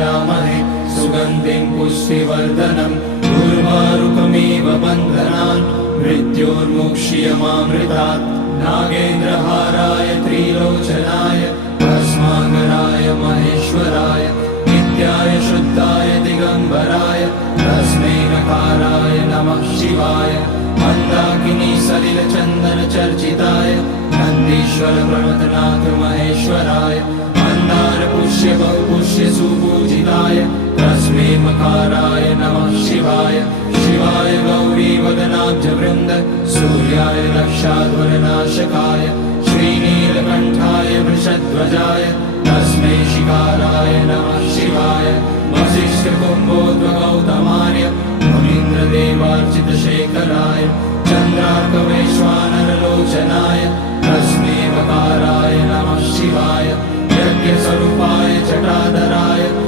चामहे सुगन्धिं पुष्टिवर्धनम् उर्वारुकमिव बन्धनान् मृत्योर्मुक्ष्यमामृतात् नागेन्द्रहाराय त्रिलोचनाय भस्माङ्गराय महेश्वराय नित्याय शुद्धाय दिगम्बराय तस्मै नकाराय नमः शिवाय मन्दाकिनी सलिलचन्दन चर्चिताय नन्दीश्वर प्रमथनाथ महेश्वराय मन्दार पुष्य बहुपुष्य सुपूजिताय तस्मै मकाराय नमः शिवाय शिवाय गौरी वदनाब्ज वृन्द सूर्याय रक्षाध्वरनाशकाय श्रीनीलकण्ठाय वृषध्वजाय तस्मै शिकाराय नमः शिवाय वसिष्ठ कुम्भोद्भगौतमार्य मुनीन्द्रदेवार्चितशेखराय चन्द्रार्कवैश्वानरलोचनाय तस्मै वकाराय नमः शिवाय यज्ञस्वरूपाय जटाधराय